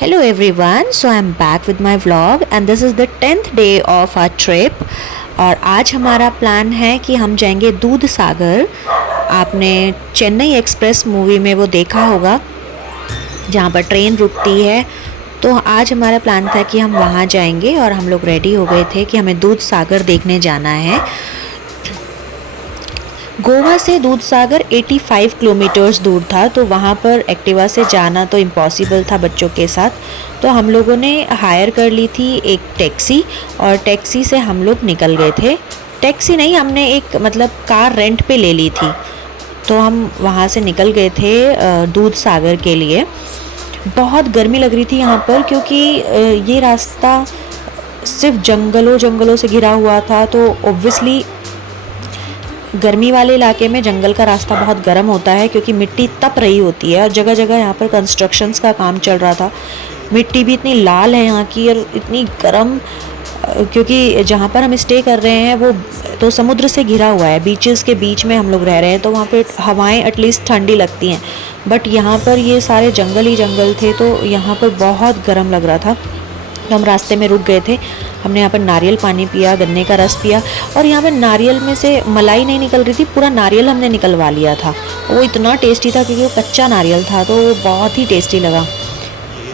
Hello everyone, so I'm back with my vlog and this is the 10th day of our trip। और आज हमारा plan है कि हम जाएंगे दूध सागर। आपने चेन्नई एक्सप्रेस मूवी में वो देखा होगा जहाँ पर ट्रेन रुकती है। तो आज हमारा प्लान था कि हम वहाँ जाएंगे और हम लोग रेडी हो गए थे कि हमें दूध सागर देखने जाना है। गोवा से दूध सागर 85 किलोमीटर्स दूर था, तो वहाँ पर एक्टिवा से जाना तो इम्पॉसिबल था बच्चों के साथ। तो हम लोगों ने हायर कर ली थी एक टैक्सी और टैक्सी से हम लोग निकल गए थे। टैक्सी नहीं, हमने एक कार रेंट पे ले ली थी। तो हम वहाँ से निकल गए थे दूध सागर के लिए। बहुत गर्मी लग रही थी यहाँ पर क्योंकि ये रास्ता सिर्फ जंगलों से घिरा हुआ था। तो ऑब्वियसली गर्मी वाले इलाके में जंगल का रास्ता बहुत गर्म होता है क्योंकि मिट्टी तप रही होती है और जगह जगह यहाँ पर कंस्ट्रक्शंस का काम चल रहा था। मिट्टी भी इतनी लाल है यहाँ की और इतनी गर्म, क्योंकि जहाँ पर हम स्टे कर रहे हैं वो तो समुद्र से घिरा हुआ है, बीचेस के बीच में हम लोग रह रहे हैं। तो वहाँ पे हवाएं एटलीस्ट ठंडी लगती हैं, बट यहाँ पर ये सारे जंगल ही जंगल थे तो यहाँ पर बहुत गर्म लग रहा था। तो हम रास्ते में रुक गए थे। हमने यहाँ पर नारियल पानी पिया, गन्ने का रस पिया और यहाँ पर नारियल में से मलाई नहीं निकल रही थी, पूरा नारियल हमने निकलवा लिया था। वो इतना टेस्टी था क्योंकि वो कच्चा नारियल था, तो वो बहुत ही टेस्टी लगा।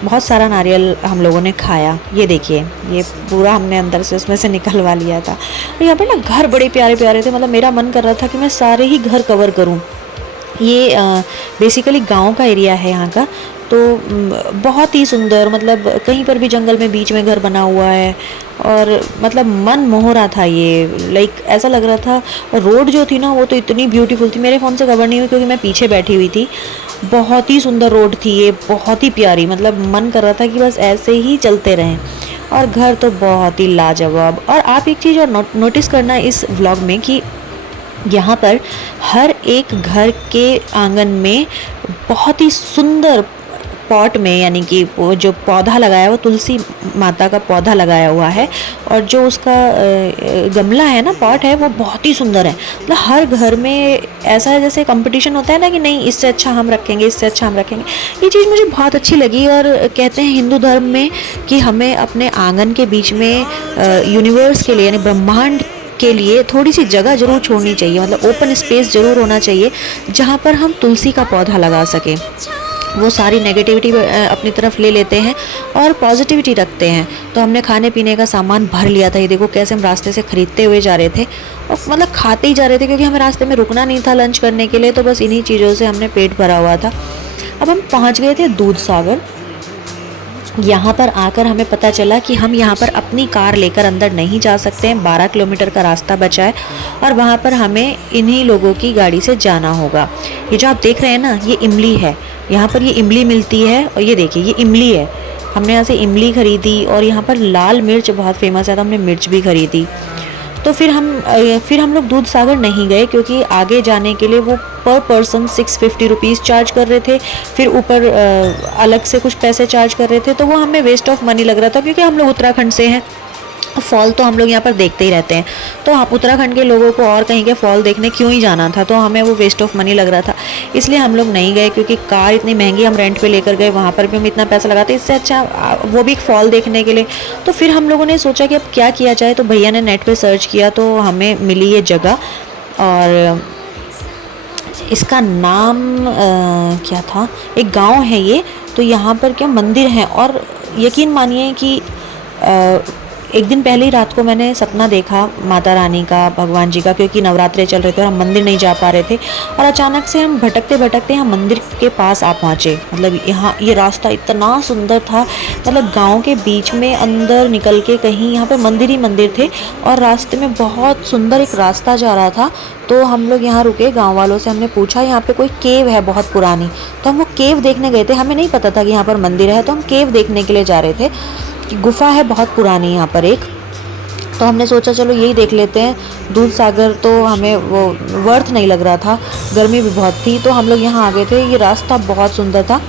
बहुत सारा नारियल हम लोगों ने खाया। ये देखिए, ये पूरा हमने अंदर से उसमें से निकलवा लिया था। और यहाँ पर ना घर बड़े प्यारे प्यारे थे, मेरा मन कर रहा था कि मैं सारे ही घर कवर करूँ। ये बेसिकली गांव का एरिया है यहाँ का, तो बहुत ही सुंदर, कहीं पर भी जंगल में बीच में घर बना हुआ है और मन मोह रहा था ये। ऐसा लग रहा था। और रोड जो थी ना वो तो इतनी ब्यूटीफुल थी, मेरे फ़ोन से कवर नहीं हुई क्योंकि मैं पीछे बैठी हुई थी। बहुत ही सुंदर रोड थी ये, बहुत ही प्यारी, मन कर रहा था कि बस ऐसे ही चलते रहें। और घर तो बहुत ही लाजवाब। और आप एक चीज़ और नोटिस करना इस व्लॉग में कि यहाँ पर हर एक घर के आंगन में बहुत ही सुंदर पॉट में, यानी कि वो जो पौधा लगाया वो तुलसी माता का पौधा लगाया हुआ है। और जो उसका गमला है ना, पॉट है, वो बहुत ही सुंदर है। हर घर में ऐसा है जैसे कंपटीशन होता है ना कि नहीं इससे अच्छा हम रखेंगे, इससे अच्छा हम रखेंगे। ये चीज़ मुझे बहुत अच्छी लगी। और कहते हैं हिंदू धर्म में कि हमें अपने आंगन के बीच में यूनिवर्स के लिए, यानी ब्रह्मांड के लिए थोड़ी सी जगह ज़रूर छोड़नी चाहिए, ओपन स्पेस ज़रूर होना चाहिए जहाँ पर हम तुलसी का पौधा लगा सकें। वो सारी नेगेटिविटी अपनी तरफ ले लेते हैं और पॉजिटिविटी रखते हैं। तो हमने खाने पीने का सामान भर लिया था। ये देखो कैसे हम रास्ते से ख़रीदते हुए जा रहे थे और खाते ही जा रहे थे क्योंकि हमें रास्ते में रुकना नहीं था लंच करने के लिए। तो बस इन्हीं चीज़ों से हमने पेट भरा हुआ था। अब हम पहुँच गए थे दूध सागर। यहाँ पर आकर हमें पता चला कि हम यहाँ पर अपनी कार लेकर अंदर नहीं जा सकते हैं। 12 किलोमीटर का रास्ता बचा है और वहाँ पर हमें इन्हीं लोगों की गाड़ी से जाना होगा। ये जो आप देख रहे हैं ना, ये इमली है। यहाँ पर ये इमली मिलती है और ये देखिए ये इमली है। हमने यहाँ से इमली ख़रीदी और यहाँ पर लाल मिर्च बहुत फेमस है तो हमने मिर्च भी ख़रीदी। तो फिर हम लोग दूध सागर नहीं गए क्योंकि आगे जाने के लिए वो पर पर्सन 650 रुपीज़ चार्ज कर रहे थे। फिर ऊपर अलग से कुछ पैसे चार्ज कर रहे थे, तो वो हमें वेस्ट ऑफ मनी लग रहा था क्योंकि हम लोग उत्तराखंड से हैं। फॉल तो हम लोग यहाँ पर देखते ही रहते हैं, तो आप उत्तराखंड के लोगों को और कहीं के फॉल देखने क्यों ही जाना था। तो हमें वो वेस्ट ऑफ मनी लग रहा था, इसलिए हम लोग नहीं गए। क्योंकि कार इतनी महंगी हम रेंट पे लेकर गए, वहाँ पर भी हम इतना पैसा लगाते, इससे अच्छा वो भी फॉल देखने के लिए। तो फिर हम लोगों ने सोचा कि अब क्या किया जाए। तो भैया ने नेट पे सर्च किया तो हमें मिली ये जगह। और इसका नाम क्या था, एक गाँव है ये। तो यहाँ पर क्या मंदिर है। और यकीन मानिए कि एक दिन पहले ही रात को मैंने सपना देखा माता रानी का, भगवान जी का, क्योंकि नवरात्रे चल रहे थे और हम मंदिर नहीं जा पा रहे थे। और अचानक से हम भटकते भटकते यहाँ मंदिर के पास आ पहुँचे। यहाँ ये रास्ता इतना सुंदर था, गांव के बीच में अंदर निकल के कहीं यहाँ पे मंदिर ही मंदिर थे और रास्ते में बहुत सुंदर एक रास्ता जा रहा था। तो हम लोग यहाँ रुके, गाँव वालों से हमने पूछा यहाँ पे कोई केव है बहुत पुरानी। तो हम वो केव देखने गए थे। हमें नहीं पता था कि यहाँ पर मंदिर है, तो हम केव देखने के लिए जा रहे थे। गुफा है बहुत पुरानी यहाँ पर एक। तो हमने सोचा चलो यही देख लेते हैं। दूध सागर तो हमें वो वर्थ नहीं लग रहा था, गर्मी भी बहुत थी। तो हम लोग यहाँ आ गए थे। ये रास्ता बहुत सुंदर था।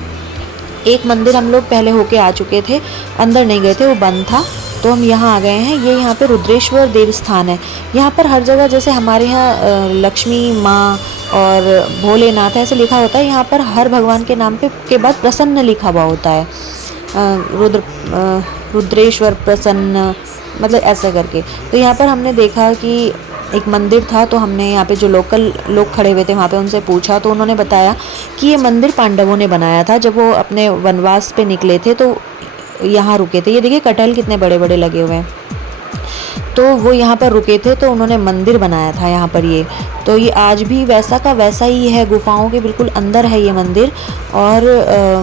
एक मंदिर हम लोग पहले होके आ चुके थे, अंदर नहीं गए थे, वो बंद था। तो हम यहाँ आ गए हैं। ये यहाँ पे रुद्रेश्वर देवस्थान है। यहाँ पर हर जगह जैसे हमारे यहाँ लक्ष्मी माँ और भोलेनाथ ऐसे लिखा होता है, यहाँ पर हर भगवान के नाम पे के बाद प्रसन्न लिखा हुआ होता है। रुद्रेश्वर प्रसन्न, मतलब ऐसा करके। तो यहाँ पर हमने देखा कि एक मंदिर था, तो हमने यहाँ पे जो लोकल लोग खड़े हुए थे वहाँ पे उनसे पूछा, तो उन्होंने बताया कि ये मंदिर पांडवों ने बनाया था जब वो अपने वनवास पे निकले थे, तो यहाँ रुके थे। ये देखिए कटहल कितने बड़े बड़े लगे हुए हैं, तो वो यहाँ पर रुके थे, तो उन्होंने मंदिर बनाया था यहाँ पर। ये तो ये आज भी वैसा का वैसा ही है, गुफाओं के बिल्कुल अंदर है ये मंदिर। और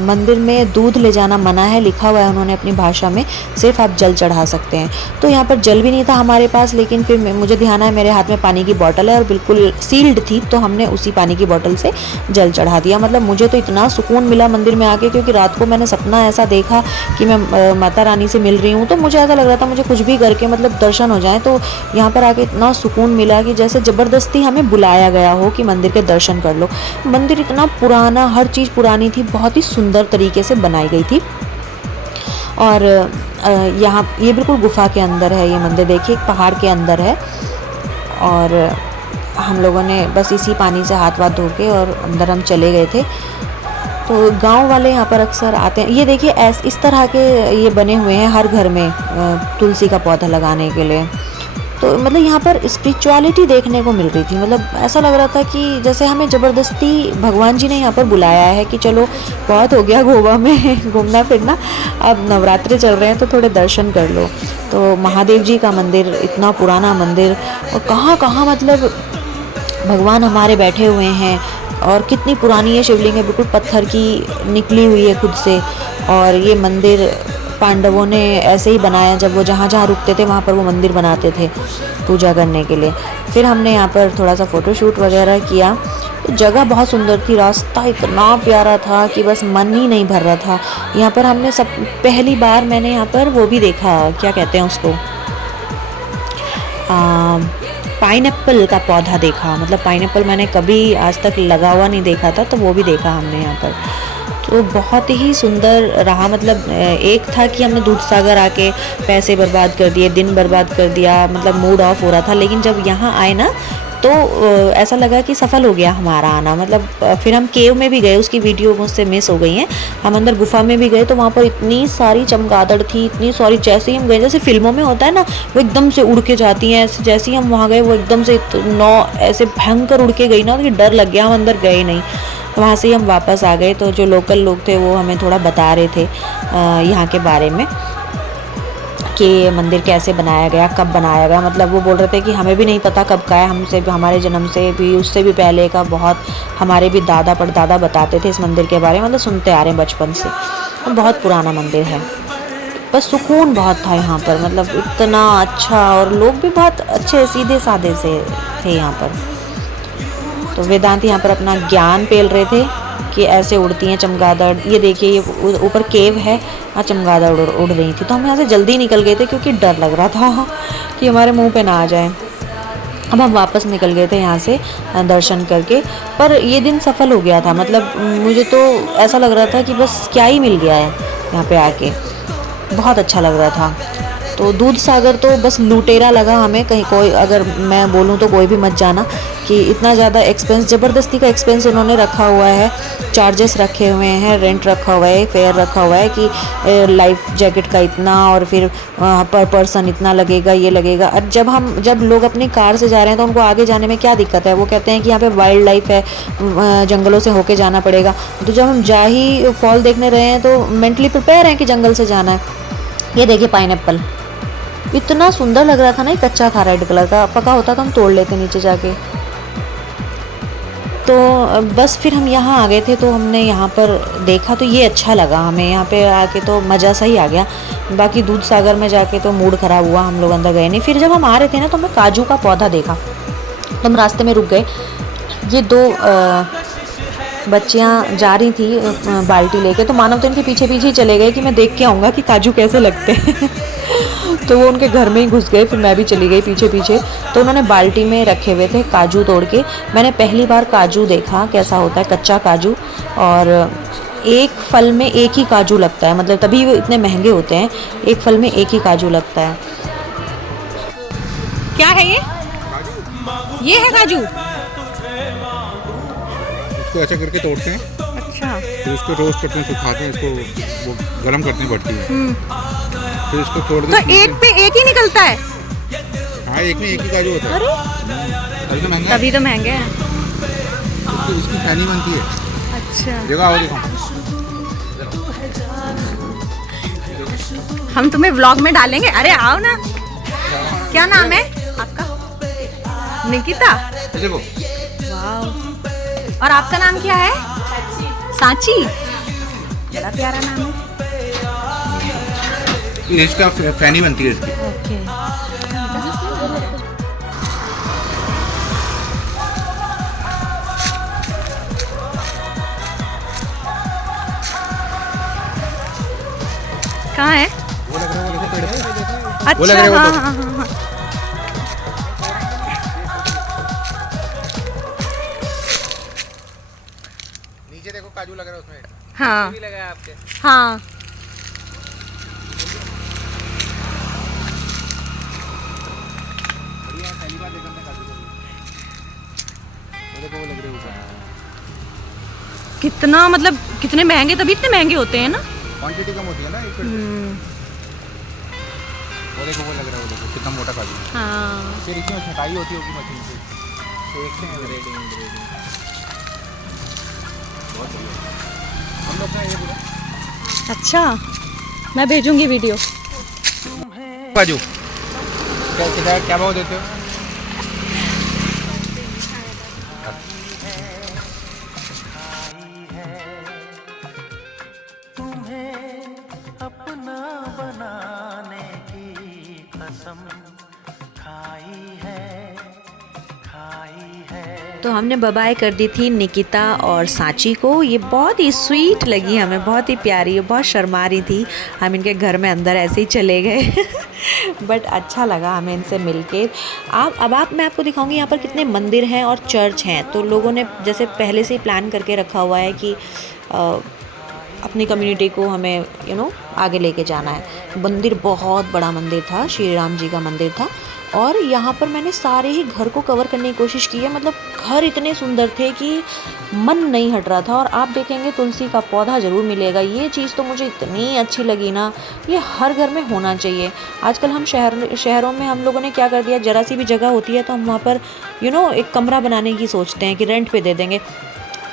मंदिर में दूध ले जाना मना है, लिखा हुआ है उन्होंने अपनी भाषा में, सिर्फ आप जल चढ़ा सकते हैं। तो यहाँ पर जल भी नहीं था हमारे पास, लेकिन फिर मुझे ध्यान है मेरे हाथ में पानी की बोतल है और बिल्कुल सील्ड थी, तो हमने उसी पानी की बोतल से जल चढ़ा दिया। मतलब मुझे तो इतना सुकून मिला मंदिर में आके, क्योंकि रात को मैंने सपना ऐसा देखा कि मैं माता रानी से मिल रही हूँ, तो मुझे ऐसा लग रहा था मुझे कुछ भी करके मतलब दर्शन हो जाए। तो यहाँ पर आके इतना सुकून मिला कि जैसे ज़बरदस्ती हमें बुलाया गया हो कि मंदिर के दर्शन कर लो। मंदिर इतना पुराना, हर चीज़ पुरानी थी, बहुत ही सुंदर तरीके से बनाई गई थी। और यहाँ ये बिल्कुल गुफा के अंदर है ये मंदिर, देखिए एक पहाड़ के अंदर है। और हम लोगों ने बस इसी पानी से हाथ वाथ धो के और अंदर हम चले गए थे। तो गांव वाले यहाँ पर अक्सर आते हैं। ये देखिए इस तरह के ये बने हुए हैं हर घर में तुलसी का पौधा लगाने के लिए। तो मतलब यहाँ पर स्पिरिचुअलिटी देखने को मिल रही थी। मतलब ऐसा लग रहा था कि जैसे हमें ज़बरदस्ती भगवान जी ने यहाँ पर बुलाया है कि चलो बहुत हो गया गोवा में घूमना फिरना, अब नवरात्रे चल रहे हैं तो थोड़े दर्शन कर लो। तो महादेव जी का मंदिर, इतना पुराना मंदिर, और कहाँ कहाँ मतलब भगवान हमारे बैठे हुए हैं। और कितनी पुरानी ये शिवलिंग है, बिल्कुल पत्थर की निकली हुई है खुद से। और ये मंदिर पांडवों ने ऐसे ही बनाया, जब वो जहाँ जहाँ रुकते थे वहाँ पर वो मंदिर बनाते थे पूजा करने के लिए। फिर हमने यहाँ पर थोड़ा सा फ़ोटोशूट वगैरह किया। तो जगह बहुत सुंदर थी, रास्ता इतना प्यारा था कि बस मन ही नहीं भर रहा था। यहाँ पर हमने पहली बार मैंने यहाँ पर वो भी देखा, क्या कहते हैं उसको, पाइनएप्पल का पौधा देखा। मतलब पाइनएप्पल मैंने कभी आज तक लगा हुआ नहीं देखा था, तो वो भी देखा हमने यहाँ पर। तो बहुत ही सुंदर रहा। मतलब एक था कि हमने दूधसागर आके पैसे बर्बाद कर दिए, दिन बर्बाद कर दिया, मतलब मूड ऑफ हो रहा था। लेकिन जब यहाँ आए ना तो ऐसा लगा कि सफल हो गया हमारा आना। मतलब फिर हम केव में भी गए, उसकी वीडियो मुझसे मिस हो गई हैं। हम अंदर गुफा में भी गए, तो वहाँ पर इतनी सारी चमगादड़ थी, इतनी सारी, जैसे ही हम गए, जैसे फिल्मों में होता है ना, वो एकदम से उड़ के जाती हैं। जैसे ही हम वहाँ गए वो एकदम से ऐसे भयंकर उड़ के गई ना कि डर लग गया, हम अंदर गए नहीं। वहाँ से ही हम वापस आ गए। तो जो लोकल लोग थे वो हमें थोड़ा बता रहे थे यहाँ के बारे में कि मंदिर कैसे बनाया गया, कब बनाया गया। मतलब वो बोल रहे थे कि हमें भी नहीं पता कब का है, हमसे भी, हमारे जन्म से भी, उससे भी पहले का। बहुत हमारे भी दादा परदादा बताते थे इस मंदिर के बारे में, मतलब सुनते आ रहे हैं बचपन से। तो बहुत पुराना मंदिर है, बस सुकून बहुत था यहाँ पर। मतलब इतना अच्छा, और लोग भी बहुत अच्छे सीधे साधे से थे यहाँ पर। तो वेदांत यहाँ पर अपना ज्ञान पेल रहे थे कि ऐसे उड़ती हैं चमगादड़। ये देखिए ये ऊपर केव है, हाँ चमगादड़ उड़ रही थी। तो हम यहाँ से जल्दी निकल गए थे क्योंकि डर लग रहा था कि हमारे मुंह पे ना आ जाए। अब हम वापस निकल गए थे यहाँ से दर्शन करके। पर ये दिन सफल हो गया था। मतलब मुझे तो ऐसा लग रहा था कि बस क्या ही मिल गया है यहाँ पे आके, बहुत अच्छा लग रहा था। तो दूधसागर तो बस लुटेरा लगा हमें। कहीं कोई, अगर मैं बोलूँ तो कोई भी मत जाना, कि इतना ज़्यादा एक्सपेंस, ज़बरदस्ती का एक्सपेंस उन्होंने रखा हुआ है। चार्जेस रखे हुए हैं, रेंट रखा हुआ है, फेयर रखा हुआ है कि लाइफ जैकेट का इतना, और फिर पर पर्सन इतना लगेगा, ये लगेगा। अब जब लोग अपनी कार से जा रहे हैं तो उनको आगे जाने में क्या दिक्कत है। वो कहते हैं कि यहाँ पे वाइल्ड लाइफ है, जंगलों से होके जाना पड़ेगा। तो जब हम जा ही फॉल देखने रहे हैं तो मेंटली प्रिपेयर हैं कि जंगल से जाना है। ये देखिए पाइनएप्पल इतना सुंदर लग रहा था ना, कच्चा था, रेड कलर का, पका होता तो हम तोड़ लेते नीचे जाके। तो बस फिर हम यहाँ आ गए थे, तो हमने यहाँ पर देखा तो ये अच्छा लगा हमें। यहाँ पे आके तो मज़ा सही आ गया। बाकी दूधसागर में जाके तो मूड ख़राब हुआ, हम लोग अंदर गए नहीं। फिर जब हम आ रहे थे ना तो हमें काजू का पौधा देखा, तो हम रास्ते में रुक गए। ये दो बच्चियाँ जा रही थी बाल्टी लेके, तो मानव तो इनके पीछे पीछे ही चले गए कि मैं देख के आऊँगा कि काजू कैसे लगते हैं तो वो उनके घर में ही घुस गए। फिर मैं भी चली गई पीछे पीछे। तो उन्होंने बाल्टी में रखे हुए थे काजू तोड़ के। मैंने पहली बार काजू देखा कैसा होता है, कच्चा काजू। और एक फल में एक ही काजू लगता है, मतलब तभी वो इतने महंगे होते हैं। एक फल में एक ही काजू लगता है। क्या है ये है काजू। इसको ऐसा करके तोड़ते हैं। अच्छा अच्छा। फिर उसको रोस्ट करते हैं, सुखाते हैं, इसको वो गर्म करते हैं भट्टी में, फिर इसको छोड़ तो दे। एक पे एक ही निकलता है? हाँ, एक में एक ही काजू होता है। अरे तभी तो महंगा है। तभी तो महंगे हैं। इसकी फैनी बनती है। अच्छा, देखो, आओ देखो। हम तुम्हें व्लॉग में डालेंगे। अरे आओ ना। क्या नाम है आपका? निकिता। ये देखो, वाह। और आपका नाम क्या है? सांची। बड़ा प्यारा नाम है। ये इसका फैनी बनती है इसकी। ओके। कहाँ है? वो लग रहा है, वो देखो पेड़ पे। अच्छा, वो लग रहा है, वो हाँ तो। हाँ हाँ हाँ। नीचे देखो, काजू लग रहा है उसमें। हाँ भी लगा है आपके। हाँ। बढ़िया है, पहली बार देखा मैं काजू को। वो देखो, वो लग रहे ऊपर। कितना मतलब कितने महंगे, तभी इतने महंगे होते हैं ना। क्वांटिटी कम होती है ना एक पेड़ पे। वो देखो, वो लग रहा है, वो देखो कितना मोटा काजू है। हाँ। फिर इसमें छटाई होती होगी मशीन से, देखते हैं ग्रेडिंग। बहुत बढ़िया। हम लोग का ये पूरा अच्छा, मैं भेजूंगी वीडियो। काजू क्या भाव देते हो? अपना बनाने की कसम खाई है, खाई है। तो हमने बाय कर दी थी निकिता और सांची को। ये बहुत ही स्वीट लगी हमें, बहुत ही प्यारी, बहुत शर्मा रही थी। हम इनके घर में अंदर ऐसे ही चले गए बट अच्छा लगा हमें इनसे मिलके। मैं आपको दिखाऊंगी यहाँ पर कितने मंदिर हैं और चर्च हैं। तो लोगों ने जैसे पहले से ही प्लान करके रखा हुआ है कि अपनी कम्युनिटी को हमें आगे लेके जाना है। मंदिर बहुत बड़ा मंदिर था, श्री राम जी का मंदिर था। और यहाँ पर मैंने सारे ही घर को कवर करने की कोशिश की है। मतलब घर इतने सुंदर थे कि मन नहीं हट रहा था। और आप देखेंगे तुलसी का पौधा ज़रूर मिलेगा। ये चीज़ तो मुझे इतनी अच्छी लगी ना, ये हर घर में होना चाहिए। आजकल हम शहरों में हम लोगों ने क्या कर दिया, ज़रा सी भी जगह होती है तो हम वहाँ पर एक कमरा बनाने की सोचते हैं कि रेंट पे दे देंगे।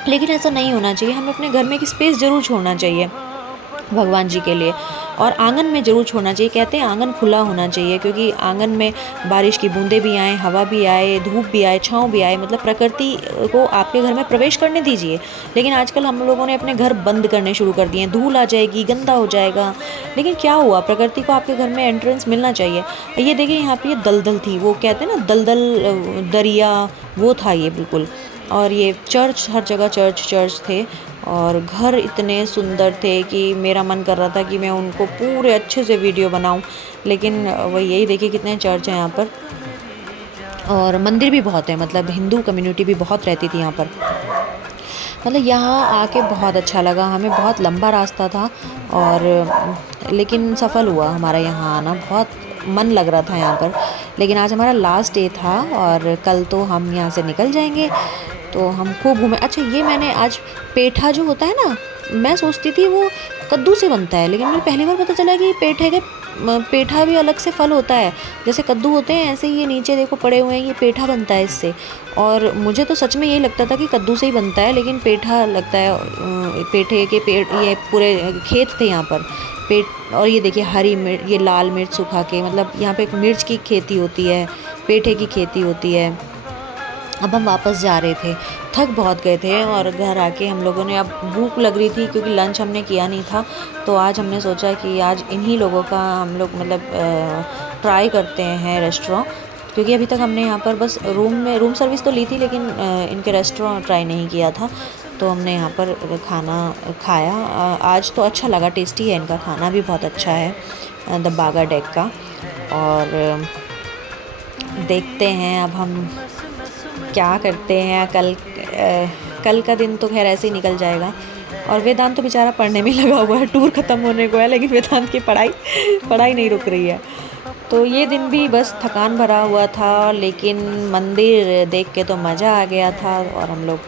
लेकिन ऐसा नहीं होना चाहिए। हमें अपने घर में एक स्पेस ज़रूर छोड़ना चाहिए भगवान जी के लिए, और आंगन में ज़रूर छोड़ना चाहिए। कहते हैं आंगन खुला होना चाहिए, क्योंकि आंगन में बारिश की बूंदें भी आएँ, हवा भी आए, धूप भी आए, छाँव भी आए। मतलब प्रकृति को आपके घर में प्रवेश करने दीजिए। लेकिन आजकल हम लोगों ने अपने घर बंद करने शुरू कर दिए हैं। धूल आ जाएगी, गंदा हो जाएगा। लेकिन क्या हुआ, प्रकृति को आपके घर में एंट्रेंस मिलना चाहिए। ये देखिए, यहाँ पर ये दलदल थी, वो कहते हैं ना दलदल दरिया, वो था ये बिल्कुल। और ये चर्च, हर जगह चर्च थे। और घर इतने सुंदर थे कि मेरा मन कर रहा था कि मैं उनको पूरे अच्छे से वीडियो बनाऊं। लेकिन वही, यही देखिए कितने चर्च हैं यहाँ पर। और मंदिर भी बहुत हैं, मतलब हिंदू कम्युनिटी भी बहुत रहती थी यहाँ पर। मतलब यहाँ आके बहुत अच्छा लगा हमें। बहुत लंबा रास्ता था और लेकिन सफल हुआ हमारा यहाँ आना। बहुत मन लग रहा था यहाँ पर। लेकिन आज हमारा लास्ट डे था और कल तो हम यहाँ से निकल जाएंगे। तो हम खूब घूमे। अच्छा, ये मैंने आज पेठा जो होता है ना, मैं सोचती थी वो कद्दू से बनता है, लेकिन मुझे पहली बार पता चला कि पेठा भी अलग से फल होता है। जैसे कद्दू होते हैं ऐसे ही ये नीचे देखो पड़े हुए हैं, ये पेठा बनता है इससे। और मुझे तो सच में यही लगता था कि कद्दू से ही बनता है, लेकिन पेठा लगता है। पेठे के पेड़, ये पूरे खेत थे यहाँ पर। और ये देखिए हरी मिर्च, ये लाल मिर्च सुखा के, मतलब यहाँ पे मिर्च की खेती होती है, पेठे की खेती होती है। अब हम वापस जा रहे थे, थक बहुत गए थे। और घर आके हम लोगों ने, अब भूख लग रही थी क्योंकि लंच हमने किया नहीं था। तो आज हमने सोचा कि आज इन्हीं लोगों का हम लोग ट्राई करते हैं रेस्टोरेंट, क्योंकि अभी तक हमने यहाँ पर बस रूम सर्विस तो ली थी, लेकिन इनके रेस्टोरेंट ट्राई नहीं किया था। तो हमने यहाँ पर खाना खाया। आज तो अच्छा लगा, टेस्टी है, इनका खाना भी बहुत अच्छा है द बागा डेक का। और देखते हैं अब हम क्या करते हैं। कल का दिन तो खैर ऐसे ही निकल जाएगा। और वेदांत तो बेचारा पढ़ने में लगा हुआ है, टूर ख़त्म होने को है, लेकिन वेदांत की पढ़ाई नहीं रुक रही है। तो ये दिन भी बस थकान भरा हुआ था, लेकिन मंदिर देख के तो मज़ा आ गया था। और हम लोग